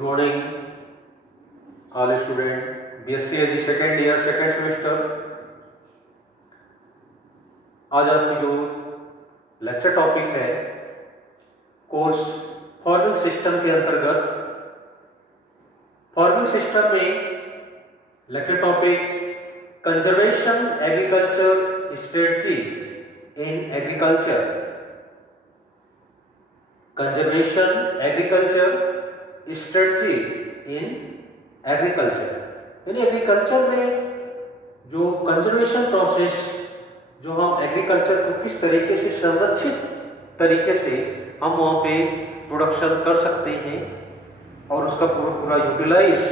morning, all student. BSc एजी second year second semester. आज आपकी जो लेक्चर टॉपिक है कोर्स फार्मिंग सिस्टम के अंतर्गत, फार्मिंग सिस्टम में lecture topic conservation agriculture strategy in agriculture. Conservation agriculture strategy in agriculture, यानी agriculture में जो कंजर्वेशन प्रोसेस, जो हम एग्रीकल्चर को किस तरीके से संरक्षित तरीके से हम वहाँ पे प्रोडक्शन कर सकते हैं और उसका पूरा यूटिलाइज,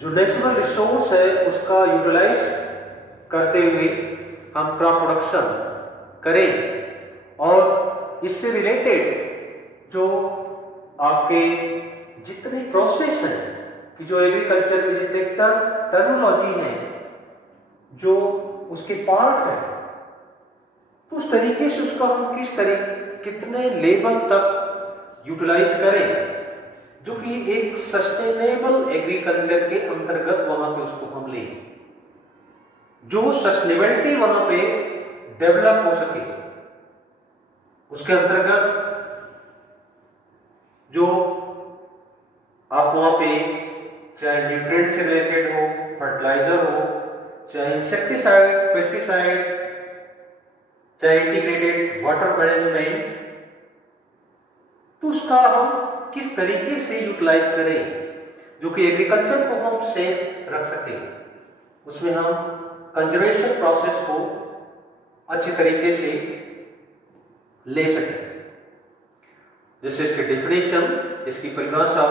जो नेचुरल रिसोर्स है उसका यूटिलाइज करते हुए हम क्रॉप प्रोडक्शन करें। और इससे रिलेटेड जो आपके जितने प्रोसेस हैं कि जो एग्रीकल्चर में जितने टर्मिनोलॉजी हैं, जो उसके पार्ट है, तो उस तरीके से उसका हम किस तरीके कितने लेवल तक यूटिलाइज करें, जो कि एक सस्टेनेबल एग्रीकल्चर के अंतर्गत वहां पे उसको हम लें, जो सस्टेनेबिलिटी वहां पे डेवलप हो सके। उसके अंतर्गत जो आप वहां पे चाहे न्यूट्रिएंट से रिलेटेड हो, फर्टिलाइजर हो, चाहे इंसेक्टिसाइड, पेस्टिसाइड, चाहे इंटीग्रेटेड वाटर मैनेजमेंट, तो उसका हम किस तरीके से यूटिलाइज करें जो कि एग्रीकल्चर को हम सेफ रख सकें। उसमें हम कंजर्वेशन प्रोसेस को अच्छी तरीके से ले सकें। जैसे इसके डेफिनेशन, इसकी परिभाषा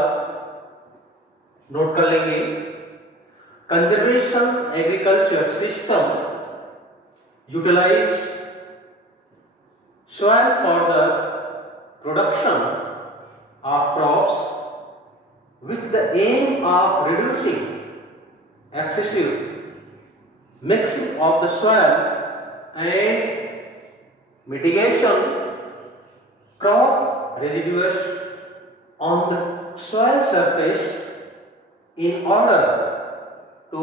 नोट कर लेंगे। Conservation agriculture system utilise soil for the production of crops with the aim of reducing excessive mixing of the soil and mitigation crop residues on the soil surface in order to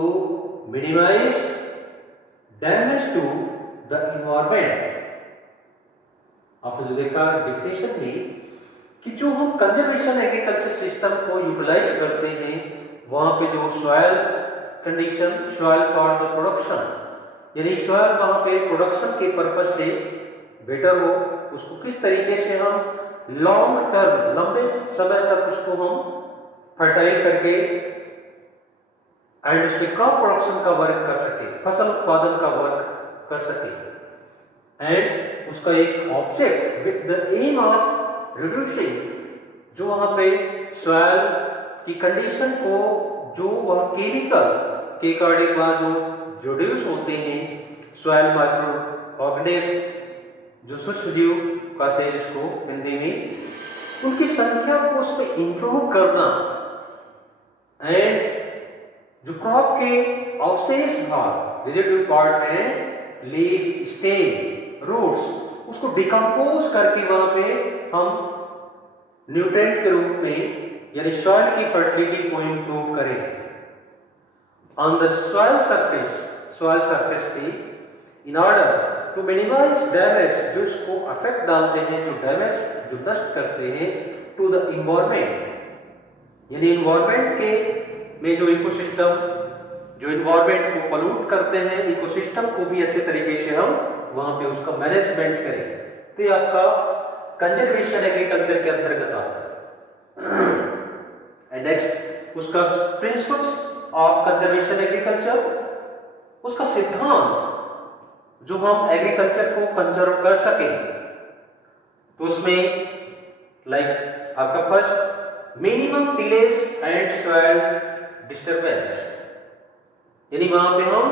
minimize damage to the environment। आपने जो देखा definition में कि जो हम conservation agriculture system को utilise करते हैं, वहां पे जो soil condition, soil for the production, यानी सॉइल वहां पे प्रोडक्शन के पर्पस से बेटर हो, उसको किस तरीके से हम लॉन्ग टर्म, लंबे समय तक उसको हम फर्टाइल करके एंड उसमें क्रॉप प्रोडक्शन का वर्क कर सके, फसल उत्पादन का वर्क कर सके। एंड उसका एक object with the aim of reducing, जो वहां पे सॉइल की कंडीशन को, जो वह केमिकल के अकॉर्डिंग वहां जो प्रोड्यूस होते हैं, सॉइल माइक्रो ऑर्गेनिज्म, जो सूक्ष्म जीव कहते हैं जिसको हिंदी में, उनकी संख्या को उसमें इंप्रूव करना एंड जो क्रॉप के अवशेष भाग, रेजिड्यू पार्ट है, लीफ, स्टेम, रूट्स, उसको डिकम्पोज करके वहां पे हम न्यूट्रिएंट के रूप में, यानी सॉइल की फर्टिलिटी को इंप्रूव करें। ऑन द सॉइल सरफेस पे in order to minimise damage, जो इसको अफेक्ट डालते हैं, जो डैमेज, जो नष्ट करते हैं, टू द इन्वायरमेंट, यानी इन्वायरमेंट के में जो इकोसिस्टम, जो इन्वायरमेंट को पॉल्यूट करते हैं, इकोसिस्टम को भी अच्छे तरीके से हम वहां पे उसका मैनेजमेंट करें। तो ये आपका कंजर्वेशन एग्रीकल्चर के अंतर्गत आता है। एंड नेक्स्ट उसका प्रिंसिपल्स ऑफ कंजर्वेशन एग्रीकल्चर, उसका सिद्धांत जो हम एग्रीकल्चर को कंजर्व कर सकें, तो उसमें लाइक आपका first minimum tillage and soil disturbance, यानी वहां पे हम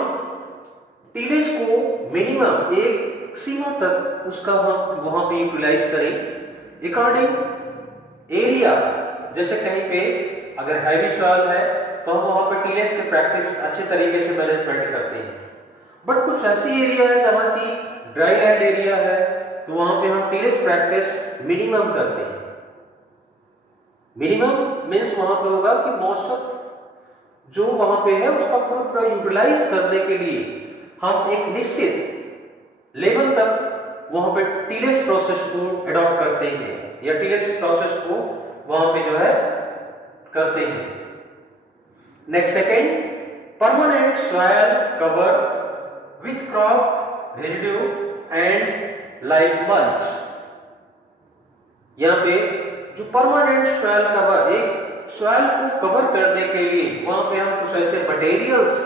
टिलेज को मिनिमम एक सीमा तक उसका हम वहां पे यूटिलाइज करें अकॉर्डिंग एरिया। जैसे कहीं पे अगर हैवी सॉइल है तो हम वहां पे टिलेज की प्रैक्टिस अच्छे तरीके से मैनेजमेंट करते हैं, बट कुछ ऐसी एरिया है जहां की ड्राई लैंड एरिया है, तो वहां पे हम टिलेज प्रैक्टिस मिनिमम करते हैं। मिनिमम मीन्स वहां पे होगा कि मौसम जो वहां पे है उसका पूरा यूटिलाइज करने के लिए हम एक निश्चित लेवल तक वहां पे टीलेस प्रोसेस को अडॉप्ट करते हैं या टीलेस प्रोसेस को वहां पे जो है करते हैं। Next second, permanent soil cover with crop residue and light mulch. यहाँ पे जो परमानेंट सॉइल कवर, एक सॉइल को कवर करने के लिए वहां पे हम कुछ ऐसे मटेरियल्स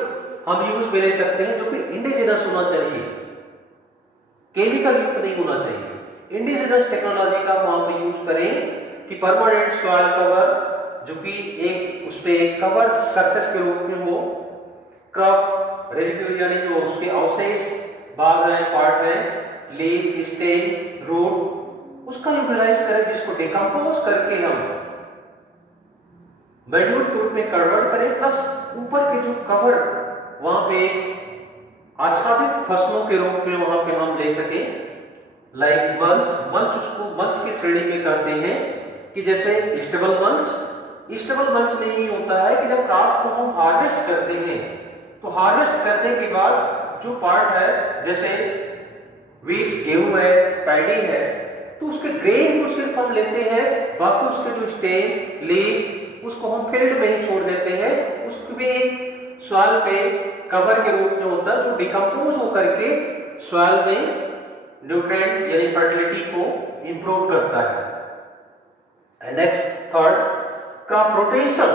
हम यूज में ले सकते हैं जो कि इंडिजिनस होना चाहिए, केमिकल युक्त नहीं होना चाहिए। इंडिजिनस टेक्नोलॉजी का वहां पे यूज करें कि परमानेंट सॉइल कवर जो कि एक उस पे एक कवर सरफेस के रूप में हो, क्रॉप रेजिड्यू यानी जो उसके अवशेष भाग है, पार्ट है, लीफ, स्टेम, रूट, उसका यूटिलाइज करें, जिसको डिकम्पोज करके हम मैन्यूर के रूप में कन्वर्ट करें, प्लस ऊपर के जो कवर वहां पे आच्छादित फसलों के रूप में वहां पे हम ले सके, लाइक मल्च। मल्च उसको मल्च की श्रेणी में कहते हैं कि जैसे स्टेबल मल्च। स्टेबल मल्च में यही होता है कि जब क्रॉप को हम हार्वेस्ट करते हैं तो हार्वेस्ट करने के बाद जो पार्ट है, जैसे वीट, गेहूं है, पैडी है, तो उसके ग्रेन को सिर्फ हम लेते हैं, बाकी उसके जो स्टेम, लीफ, उसको हम फील्ड में ही छोड़ देते हैं। उसमें एक सॉइल पे कवर के रूप में होता है जो डिकम्पोज होकर के सॉइल में न्यूट्रिएंट यानी फर्टिलिटी को इंप्रूव करता है। Next third, crop rotation.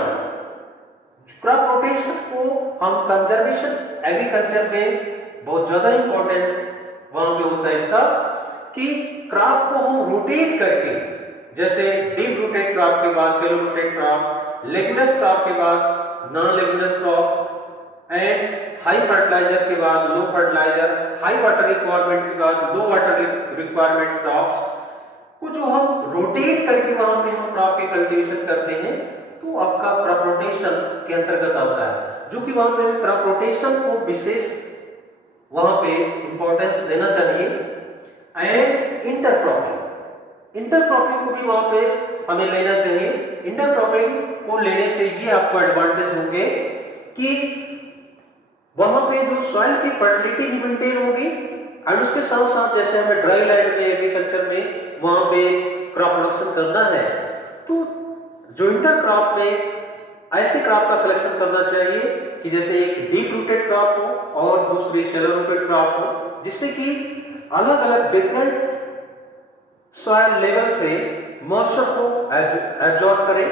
Crop rotation को हम कंजर्वेशन एग्रीकल्चर में बहुत ज्यादा इंपॉर्टेंट वहां पे होता है इसका, कि क्रॉप को हम रोटेट करके, जैसे डीप रूटेड क्रॉप के बाद shallow rooted crop, leguminous crop के बाद non leguminous crop, and high fertiliser के बाद low fertiliser, high water requirement के बाद लो वाटर रिक्वायरमेंट क्रॉप्स को जो हम रोटेट करके वहां पे हम क्रॉप की कल्टीवेशन करते हैं, तो आपका क्रॉप रोटेशन के अंतर्गत आता है, जो कि वहां पे क्रॉप रोटेशन को विशेष वहां पे इंपॉर्टेंस देना चाहिए। एंड इंटरक्रॉपिंग, इंटरक्रॉपिंग को भी वहां पे हमें लेना चाहिए। इंटरक्रॉपिंग को लेने से ये आपको एडवांटेज होंगे कि वहां पे जो सॉइल की फर्टिलिटी भी मेंटेन होगी, और उसके साथ साथ जैसे हमें ड्राई लैंड में एग्रीकल्चर में वहां पे क्रॉप प्रोडक्शन करना है, तो जो इंटरक्रॉप में ऐसे क्रॉप का सिलेक्शन करना चाहिए कि जैसे एक डीप रूटेड क्रॉप हो और दूसरी शैलो रूटेड क्रॉप हो, जिससे कि अलग अलग डिफरेंट सॉइल लेवल से मॉइस्चर को एब्जॉर्ब करें,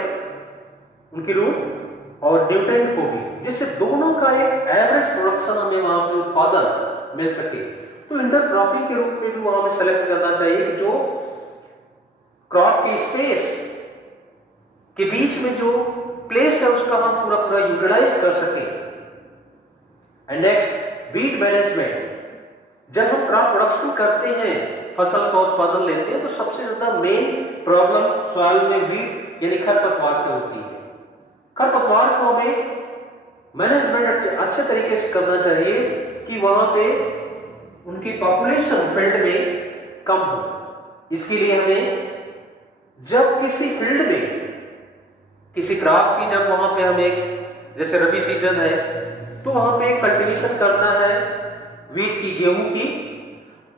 उनकी रूट और न्यूट्रिएंट को भी, जिससे दोनों का एक एवरेज प्रोडक्शन हमें वहां पे उत्पादन मिल सके। तो इंटरक्रॉपिंग के रूप में भी वहां पे सेलेक्ट करना चाहिए कि जो क्रॉप की स्पेस के बीच में जो प्लेस है उसका हम पूरा यूटिलाइज कर सके। And next, weed management. जब हम क्रॉप प्रोडक्शन करते हैं, फसल का उत्पादन लेते हैं, तो सबसे ज्यादा मेन प्रॉब्लम सॉइल में वीड यानी खरपतवार से होती है। खरपतवार को हमें मैनेजमेंट अच्छे तरीके से करना चाहिए कि वहां पे उनकी पॉपुलेशन फील्ड में कम हो। इसके लिए हमें जब किसी फील्ड में किसी क्रॉप की जब वहां पे हमें जैसे रबी सीजन है तो वहां पे कल्टीवेशन करना है वीट की, गेहूं की,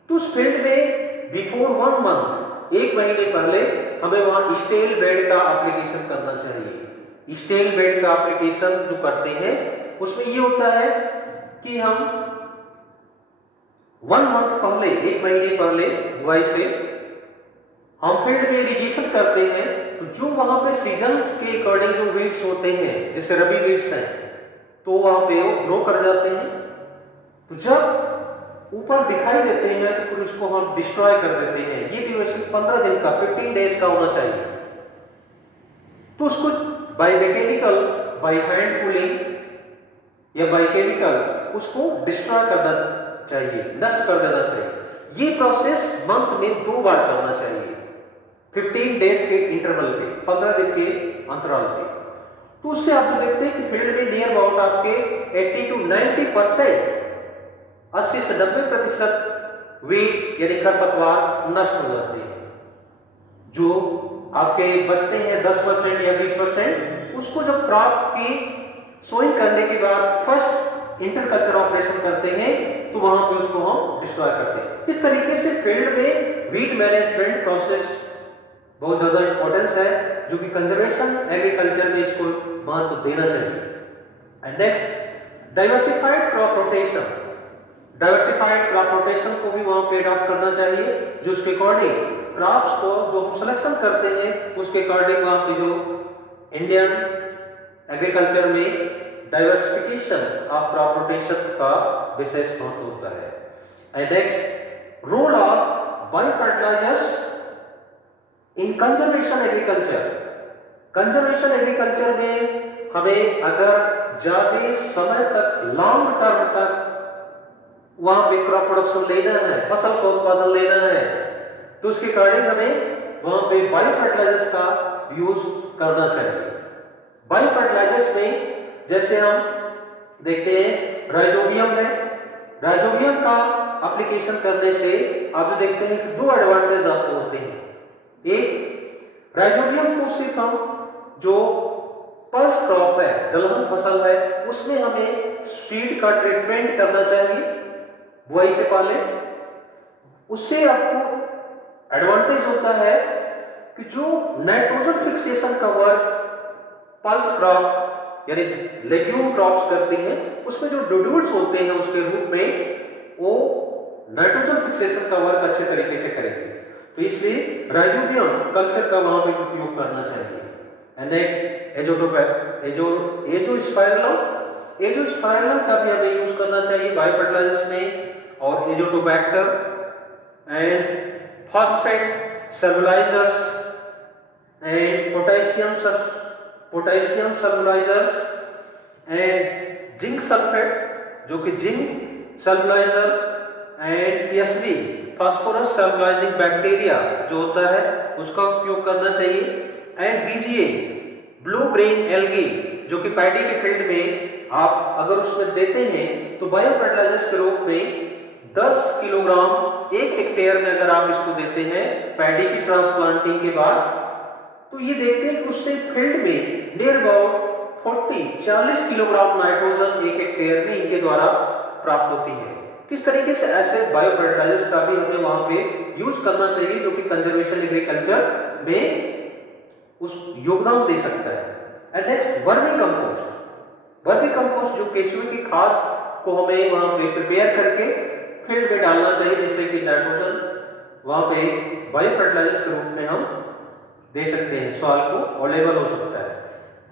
तो उस फील्ड में बिफोर 1 मंथ, 1 महीने पहले हमें वहां स्टेल बेड का एप्लीकेशन करना चाहिए। स्टेल बेड का एप्लीकेशन जो करते हैं उसमें ये होता है कि हम 1 मंथ पहले, 1 महीने पहले बुआई से हम फील्ड में इरिगेशन करते हैं, तो जो वहां पे सीजन के अकॉर्डिंग जो वीड्स होते हैं, जैसे रबी वीड्स हैं, तो वहां पे वो ग्रो कर जाते हैं। तो जब ऊपर दिखाई देते हैं तो फिर उसको हम डिस्ट्रॉय कर देते हैं। ये ड्यूरेशन 15 दिन का, 15 डेज का होना चाहिए। तो उसको by mechanical, by hand pulling या बाय केमिकल उसको डिस्ट्रॉय करना चाहिए, नष्ट कर देना चाहिए। ये प्रोसेस मंथ में 2 बार करना चाहिए, 15 डेज के इंटरवल पे, 15 दिन के अंतराल पे। तो उससे आप जो देखते हैं कि फील्ड में नियर अबाउट आपके 80 to 90%, 80 से 90% वीड यानी खरपतवार नष्ट हो जाते हैं, जो आपके बचते हैं 10% या 20%, उसको जब क्रॉप की सोइंग करने के बाद फर्स्ट इंटरकल्चर ऑपरेशन करते हैं तो वहां पे उसको हम डिस्ट्रॉय करते हैं। इस तरीके से फील्ड में वीड मैनेजमेंट प्रोसेस बहुत ज्यादा इंपॉर्टेंस है, जो कि कंजर्वेशन एग्रीकल्चर में इसको महत्व देना चाहिए। And next diversified crop rotation. Diversified crop rotation को भी वहां पे अडॉप्ट करना चाहिए, जो उसके अकॉर्डिंग क्रॉप्स को जो हम सिलेक्शन करते हैं उसके अकॉर्डिंग वहां पे जो इंडियन एग्रीकल्चर में डाइवर्सिफिकेशन ऑफ क्रॉप रोटेशन का विशेष महत्व होता है। And next role of bio fertilisers in conservation agriculture. Conservation agriculture में हमें अगर ज्यादा समय तक लॉन्ग टर्म तक वहां पे क्रॉप प्रोडक्शन लेना है, फसल का उत्पादन लेना है, तो उसके अकॉर्डिंग हमें वहां पे बायो फर्टिलाइजर्स का यूज करना चाहिए। बायो फर्टिलाइजर्स में जैसे हम देखते हैं राइजोबियम है, राइजोबियम का एप्लीकेशन करने से आप जो देखते हैं कि दो एडवांटेज आपको होते हैं। एक, राइजोबियम को सिर्फ हम जो पल्स क्रॉप है, दलहन फसल है, उसमें हमें सीड का ट्रीटमेंट करना चाहिए बुआई से पहले। उससे आपको एडवांटेज होता है कि जो नाइट्रोजन फिक्सेशन का वर्क पल्स क्रॉप यानी लेग्यूम क्रॉप्स करती हैं, उसमें जो नोड्यूल्स होते हैं उसके रूप में वो नाइट्रोजन फिक्सेशन का वर्क अच्छे तरीके से करेंगे। तो इसलिए राइजोबियम कल्चर का वहां पे उपयोग करना चाहिए। एंड नेक्स्ट एजोस्पाइरलम का भी हमें यूज करना चाहिए बायो फर्टिलाइजर्स में, और Azotobacter and phosphate solubilizers and potassium solubilizers and zinc sulphate जो कि zinc solubilizer and PSB phosphorus solubilizing bacteria जो होता है उसका उपयोग करना चाहिए। And BGA blue green algae जो कि पैडी के फील्ड में आप अगर उसमें देते हैं तो बायो फर्टिलाइजर्स के रूप में 10 किलोग्राम एक हेक्टेयर में अगर आप इसको देते हैं पैडी की ट्रांसप्लांटिंग के बाद, तो ये देखते हैं कि उससे फील्ड में नियर अबाउट 40 किलोग्राम नाइट्रोजन एक हेक्टेयर में इनके द्वारा प्राप्त होती है। किस तरीके से ऐसे बायो फर्टिलाइजर्स का भी हमें वहां पे यूज करना चाहिए जो कि कंजर्वेशन एग्रीकल्चर में उस योगदान दे सकता है। And next vermi compost. Vermi compost जो केचुए की खाद को हमें वहां पे प्रिपेयर करके फील्ड में डालना चाहिए, जिससे कि नाइट्रोजन वहां पे बायो फर्टिलाइजर्स के रूप में हम दे सकते हैं, सॉइल को अवेलेबल हो सकता है।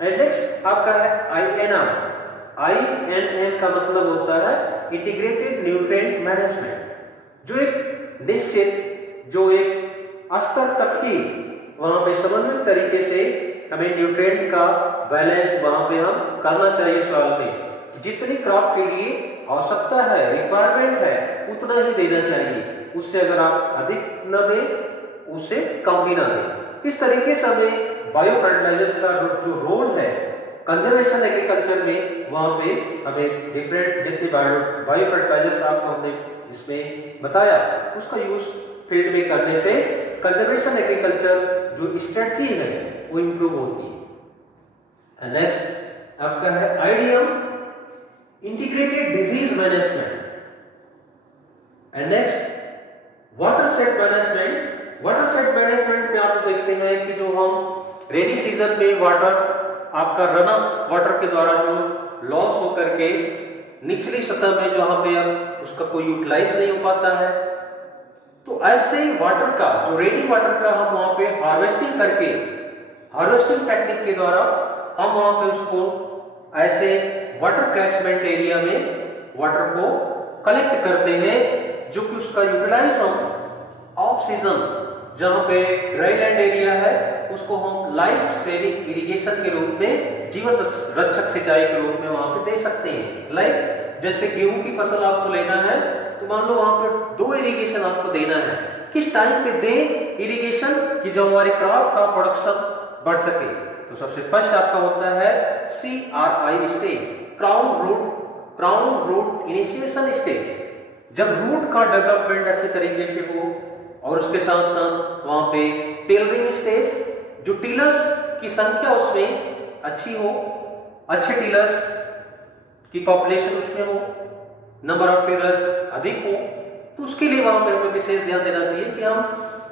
एंड नेक्स्ट आपका है INM। INM का मतलब होता है इंटीग्रेटेड न्यूट्रिएंट मैनेजमेंट, जो एक निश्चित जो एक स्तर तक ही वहां पे समन्वित तरीके से हमें न्यूट्रिएंट का बैलेंस वहां पे हम करना चाहिए सॉइल में। जितनी क्रॉप के लिए आवश्यकता है, रिक्वायरमेंट है, उतना ही देना चाहिए। उससे अगर आप अधिक न दें, उससे कम भी ना दें। इस तरीके से हमें बायो फर्टिलाइजर्स का जो रोल है कंजर्वेशन एग्रीकल्चर में, वहां पे हमें डिफरेंट जितने बायो फर्टिलाइजर्स आपको हमने इसमें बताया उसका यूज फील्ड में करने से कंजर्वेशन एग्रीकल्चर जो स्ट्रेटजी है वो इंप्रूव होती है। नेक्स्ट आपका है IDM integrated disease management. And next watershed management. Watershed management में आप देखते हैं कि जो हम रेनी सीजन में वाटर आपका रन ऑफ वाटर के द्वारा जो लॉस होकर के निचली सतह में जहां पे अब उसका कोई यूटिलाइज नहीं हो पाता है, तो ऐसे वाटर का जो रेनी वाटर का हम वहां पे हार्वेस्टिंग करके, हार्वेस्टिंग टेक्निक के द्वारा हम वहां पे उसको ऐसे वाटर कैचमेंट एरिया में वाटर को कलेक्ट करते हैं, जो कि उसका यूटिलाइज हम ऑफ सीजन जहां पे ड्राई लैंड एरिया है उसको हम लाइफ सेविंग इरिगेशन के रूप में, जीवन रक्षक सिंचाई के रूप में वहां पे दे सकते हैं। लाइक जैसे गेहूं की फसल आपको लेना है तो मान लो वहां पे 2 इरिगेशन आपको देना है, किस टाइम पे दें इरिगेशन कि जो हमारी क्रॉप का प्रोडक्शन बढ़ सके। तो सबसे फर्स्ट आपका होता है CRI stage, crown root initiation stage. जब रूट का डेवलपमेंट अच्छे तरीके से हो और उसके साथ साथ वहां पे टेलरिंग स्टेज, जो टिलर्स की संख्या उसमें अच्छी हो, अच्छे टिलर्स की पॉपुलेशन उसमें हो, नंबर ऑफ टिलर्स अधिक हो, तो उसके लिए वहां पे हमें विशेष ध्यान देना चाहिए कि हम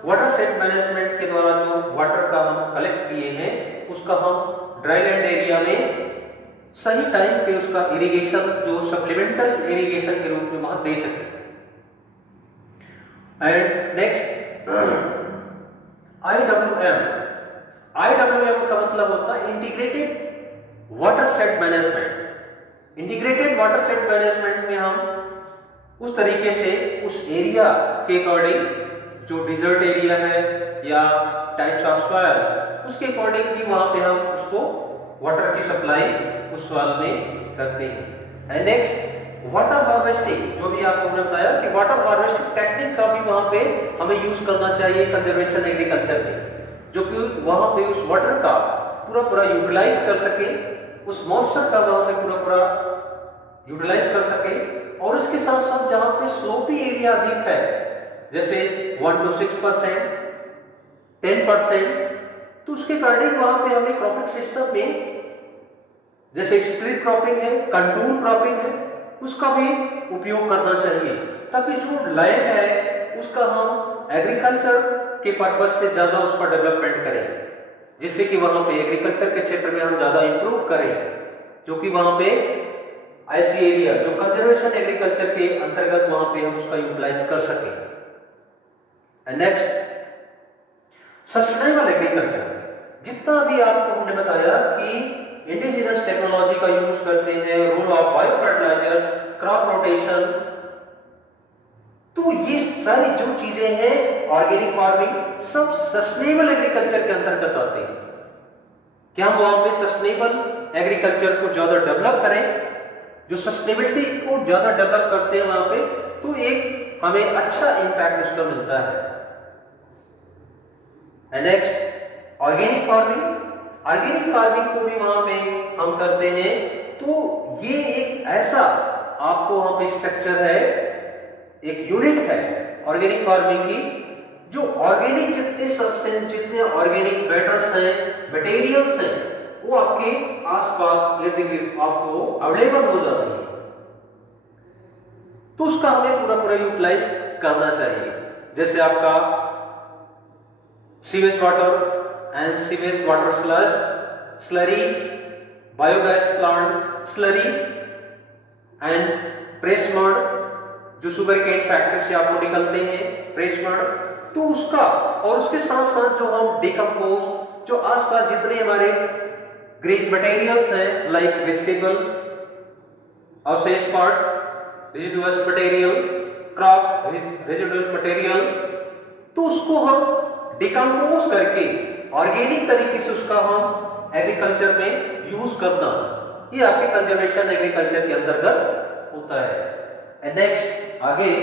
वाटर सेट मैनेजमेंट के द्वारा जो वाटर का हम कलेक्ट किए हैं उसका हम ड्राई लैंड एरिया में सही टाइम पे उसका इरिगेशन जो सप्लीमेंटल इरिगेशन के रूप में वहां दे सके। And next IWM। IWM का मतलब होता है integrated water set management. Integrated water set management में हम उस तरीके से उस एरिया के अकॉर्डिंग जो डिजर्ट एरिया है या टाइप्स ऑफ सॉइल उसके अकॉर्डिंग भी वहां पे हम उसको वाटर की सप्लाई उस सॉइल में करते हैं। एंड नेक्स्ट वाटर हार्वेस्टिंग, जो भी आपको हमने बताया कि वाटर हार्वेस्टिंग टेक्निक का भी वहां पे हमें यूज करना चाहिए कंजर्वेशन एग्रीकल्चर में, जो कि वहां पे उस वाटर का पूरा पूरा यूटिलाइज कर सके, उस मॉइस्चर का वहां पे पूरा पूरा यूटिलाइज कर सके। और इसके साथ साथ जहां पे स्लोपी एरिया अधिक है जैसे 1 to 6%, 10%, तो उसके अकॉर्डिंग वहां पे हमें क्रॉपिंग सिस्टम में जैसे स्ट्रिप क्रॉपिंग है, कंटूर क्रॉपिंग है, उसका भी उपयोग करना चाहिए ताकि जो लैंड है उसका हम एग्रीकल्चर के पर्पज से ज्यादा उसका डेवलपमेंट करें, जिससे कि वहां पे एग्रीकल्चर के क्षेत्र में हम ज्यादा इंप्रूव करें, जो कि वहां पे ऐसी एरिया जो कंजर्वेशन एग्रीकल्चर के अंतर्गत वहां पे हम उसका यूटिलाइज कर सकें। And next sustainable agriculture. जितना भी आपको हमने बताया कि इंडिजिनस टेक्नोलॉजी का यूज करते हैं, role of bio fertilisers, crop rotation, तो ये सारी जो चीजें हैं ऑर्गेनिक फार्मिंग सब सस्टेनेबल एग्रीकल्चर के अंतर्गत आते हैं। क्या हम वहां पे सस्टेनेबल एग्रीकल्चर को ज्यादा डेवलप करें, जो सस्टेनेबिलिटी को ज्यादा डेवलप करते हैं वहां पे, तो एक हमें अच्छा इंपैक्ट उसका मिलता है। Next organic farming. Organic farming को भी वहां पे हम करते हैं, तो ये एक ऐसा आपको वहां पे स्ट्रक्चर है, एक यूनिट है ऑर्गेनिक फार्मिंग की, जो ऑर्गेनिक जितने सब्सटेंस, जितने ऑर्गेनिक मैटर्स हैं, मटेरियल्स हैं, वो आपके आसपास इर्द गिर्द आपको अवेलेबल हो जाते हैं, तो उसका हमें पूरा पूरा यूटिलाइज करना चाहिए। जैसे आपका sewage water and sewage water sludge, slurry, biogas plant slurry and press mud, जो सुगर केन फैक्ट्री से आपको निकलते हैं प्रेस मड, तो उसका और उसके साथ साथ जो हम डिकम्पोज, जो आसपास जितने हमारे ग्रीन मटेरियल्स हैं लाइक वेजिटेबल, अवशेष part, residues material, crop residual material, तो उसको हम डिकम्पोज करके ऑर्गेनिक तरीके से उसका हम एग्रीकल्चर में यूज करना, ये आपके कंजर्वेशन एग्रीकल्चर के अंतर्गत होता है। नेक्स्ट आगे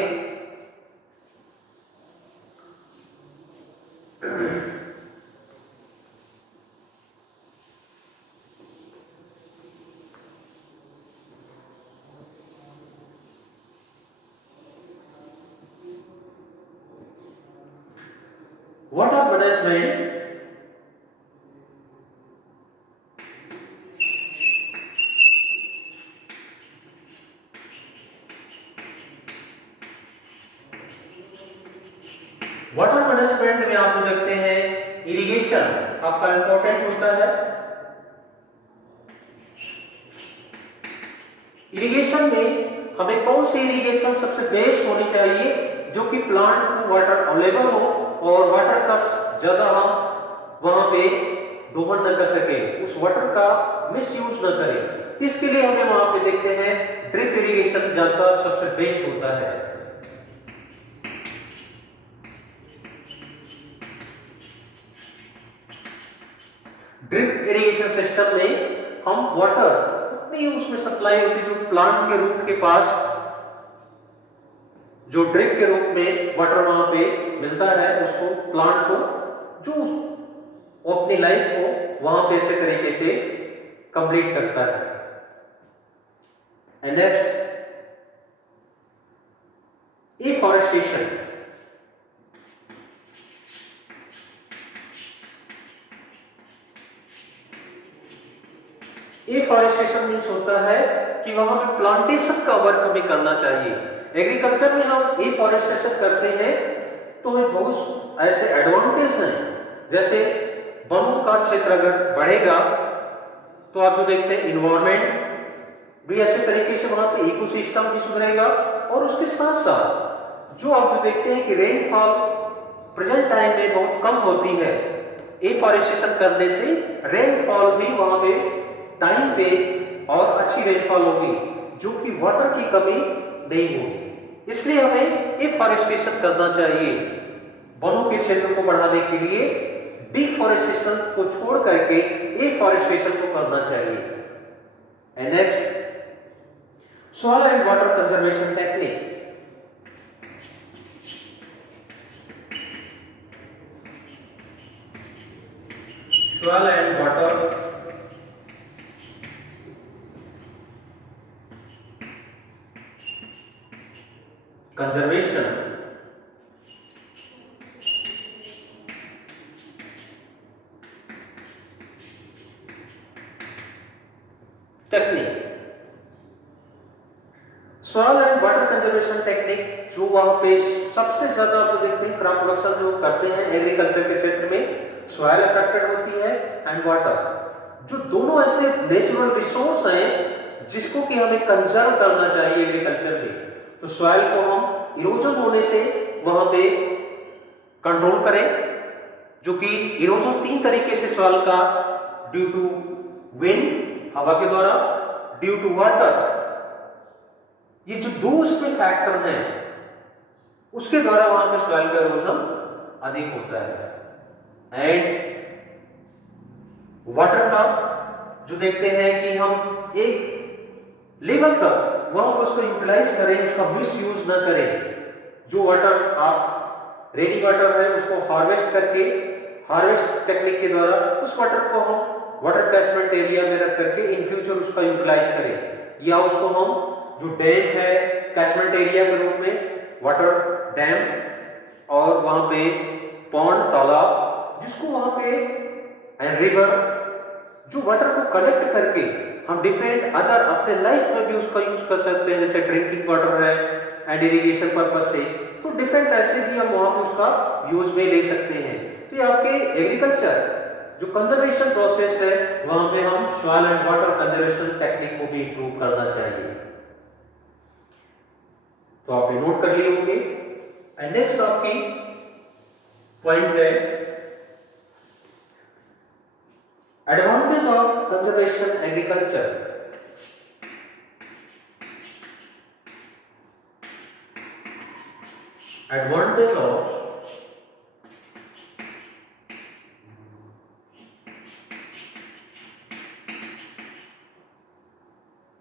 वाटर मैनेजमेंट। वाटर मैनेजमेंट में आप देखते हैं इरिगेशन आपका इंपॉर्टेंट होता है। इरिगेशन में हमें कौन सी इरिगेशन सबसे बेस्ट होनी चाहिए, जो कि प्लांट को वाटर अवेलेबल हो और वाटर का ज्यादा हम वहां पे दोहन न कर सके, उस वाटर का मिसयूज न करें। इसके लिए हमें वहां पे देखते हैं ड्रिप इरिगेशन ज्यादा सबसे बेस्ट होता है। ड्रिप इरिगेशन सिस्टम में हम वाटर उतनी उसमें सप्लाई होती जो प्लांट के रूट के पास जो ड्रिप के रूप में वाटर वहां पे मिलता है, उसको प्लांट को जो वो अपनी लाइफ को वहां पे अच्छे तरीके से कंप्लीट करता है। And next afforestation. Afforestation means होता है कि वहां पे प्लांटेशन का वर्क हमें करना चाहिए। एग्रीकल्चर में हम एफॉरेस्टेशन करते हैं तो हमें बहुत ऐसे एडवांटेज हैं, जैसे वनों का क्षेत्र अगर बढ़ेगा तो आप जो देखते हैं इन्वायरमेंट भी अच्छे तरीके से, वहां पे इकोसिस्टम भी सुधरेगा, और उसके साथ साथ जो आप जो देखते हैं कि रेनफॉल प्रेजेंट टाइम में बहुत कम होती है, एफॉरेस्टेशन करने से रेनफॉल भी वहां पे टाइम पे और अच्छी रेनफॉल होगी, जो कि वाटर की कमी नहीं होगी। इसलिए हमें एफॉरेस्टेशन करना चाहिए। वनों के क्षेत्र को बढ़ाने के लिए डिफॉरेस्टेशन को छोड़ करके एफॉरेस्टेशन को करना चाहिए। And next, soil and water conservation technique. Soil and water conservation technique. Soil and water conservation technique, जो वहां पे सबसे ज्यादा आप देखते हैं क्रॉप प्रोडक्शन जो करते हैं एग्रीकल्चर के क्षेत्र में, सॉइल अफेक्टेड होती है एंड वाटर, जो दोनों ऐसे नेचुरल रिसोर्स हैं जिसको कि हमें कंजर्व करना चाहिए एग्रीकल्चर में। तो सॉइल को हम इरोजन होने से वहां पे कंट्रोल करें, जो कि इरोजन 3 तरीके से सॉइल का, ड्यू टू विंड हवा के द्वारा, ड्यू टू वाटर, ये जो 2 उसमें फैक्टर हैं उसके द्वारा वहां पे सॉइल का इरोजन अधिक होता है। एंड वाटर का जो देखते हैं कि हम एक लेवल तक वहां पर उसको यूटिलाइज करें, उसका मिस यूज ना करें। जो वाटर आप रेनी वाटर है उसको हार्वेस्ट करके, हार्वेस्ट टेक्निक के द्वारा उस वाटर को हम वाटर कैचमेंट एरिया में रख करके इन फ्यूचर उसका यूटिलाइज करें, या उसको हम जो डैम है कैचमेंट एरिया के रूप में वाटर डैम, और वहां पे पॉन्ड तालाब, जिसको वहां पे एंड रिवर, जो वाटर को कलेक्ट करके हम डिफरेंट अदर अपने लाइफ में भी उसका यूज कर सकते हैं, जैसे ड्रिंकिंग वाटर है एंड इरिगेशन पर्पस से, तो डिफरेंट ऐसे भी हम वहां पे उसका यूज में ले सकते हैं। तो ये आपके एग्रीकल्चर जो कंजर्वेशन प्रोसेस है वहां पे हम soil and water conservation technique को भी इंप्रूव करना चाहिए। तो आपने नोट कर लिए होंगे। एंड नेक्स्ट आपकी पॉइंट है advantage of conservation agriculture. Advantage of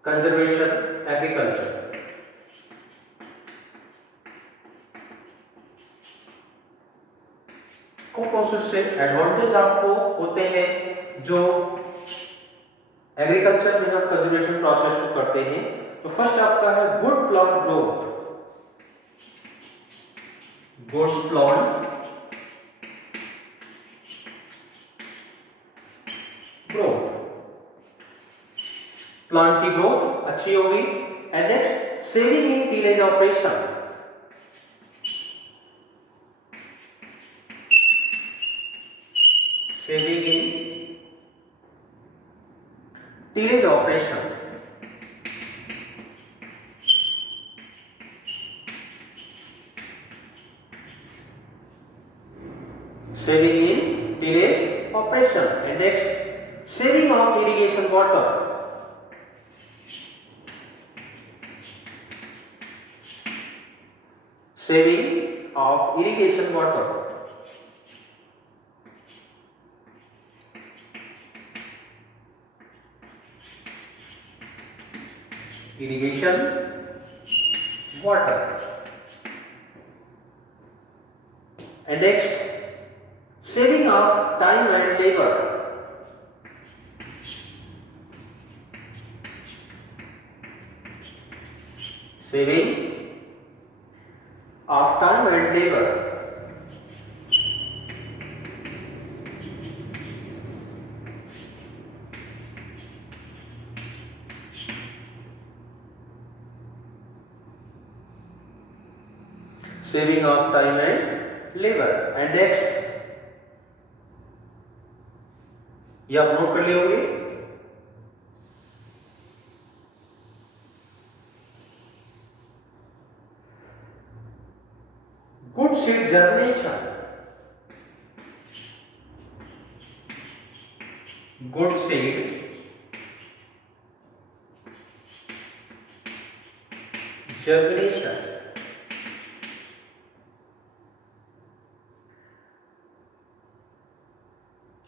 conservation agriculture. कौन से एडवांटेज आपको होते हैं जो एग्रीकल्चर में हम कंजर्वेशन प्रोसेस को करते हैं? तो फर्स्ट आपका है good plant growth. Good plant growth, plant की ग्रोथ अच्छी होगी। And next saving in tillage operation. Saving in tillage operation. Saving in tillage operation. And next, saving of irrigation water. Saving of irrigation water. Irrigation water. And next, saving of time and labor. Saving of time and labor. saving of time and labor. And next, ये आप note कर लिए होंगे, good seed germination, good seed germination.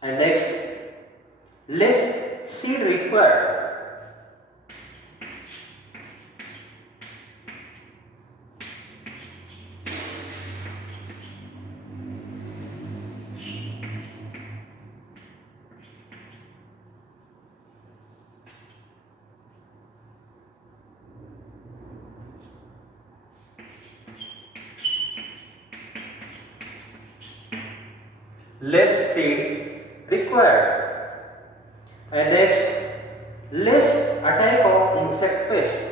And next, less seed required. Less seed required. And next, less attack of insect pest.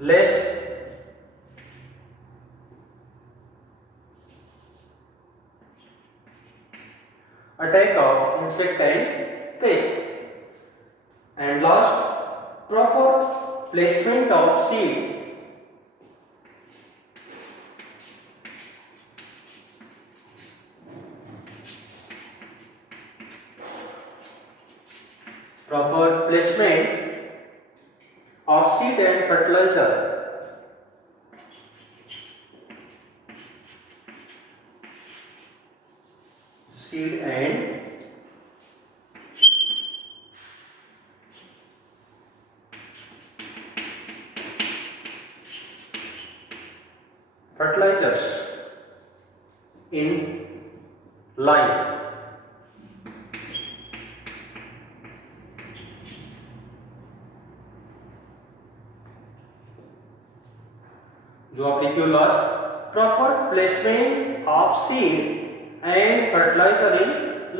Less attack of insect and pest. And last, proper placement of seed. Proper placement of seed and fertilizer. Seed and fertilizers in line. जो आप लिखिए last, proper placement of seed and fertiliser in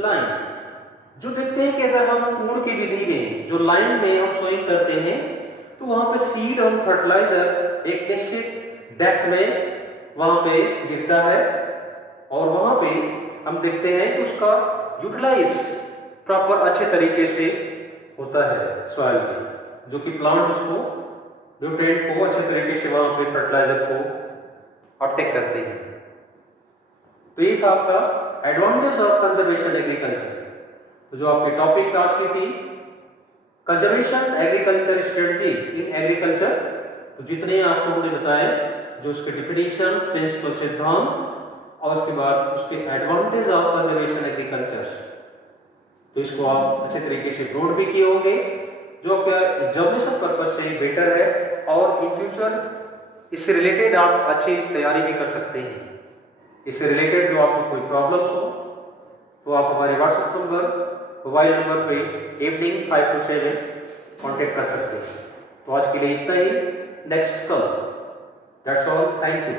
line. जो देखते हैं कि अगर हम कूड़ की विधि में जो लाइन में हम सोइंग करते हैं तो वहां पे सीड और फर्टिलाइजर एक निश्चित डेप्थ में वहां पे गिरता है और वहां पे हम देखते हैं कि उसका यूटिलाइज प्रॉपर अच्छे तरीके से होता है सॉइल में, जो कि प्लांट उसको न्यूट्रिएंट को अच्छे तरीके से वहां पे फर्टिलाइजर को अपटेक करते हैं। तो ये था आपका एडवांटेज ऑफ कंजर्वेशन एग्रीकल्चर। तो जो आपके टॉपिक आज की थी conservation agriculture strategy in agriculture, तो जितने आपको हमने बताए जो उसके डिफिनीशन, प्रिंसिपल, सिद्धांत और उसके बाद उसके एडवांटेज ऑफ कंजर्वेशन एग्रीकल्चर, तो इसको आप अच्छे तरीके से नोट भी किए होंगे, जो आपका एग्जामिनेशन पर्पज से बेटर है और इन फ्यूचर इससे रिलेटेड आप अच्छी तैयारी भी कर सकते हैं। इससे रिलेटेड जो आपको कोई प्रॉब्लम्स हो तो आप हमारे व्हाट्सएप नंबर, मोबाइल नंबर पे इवनिंग 5 to 7 कॉन्टेक्ट कर सकते हैं। तो आज के लिए इतना ही, नेक्स्ट कल। That's all, thank you.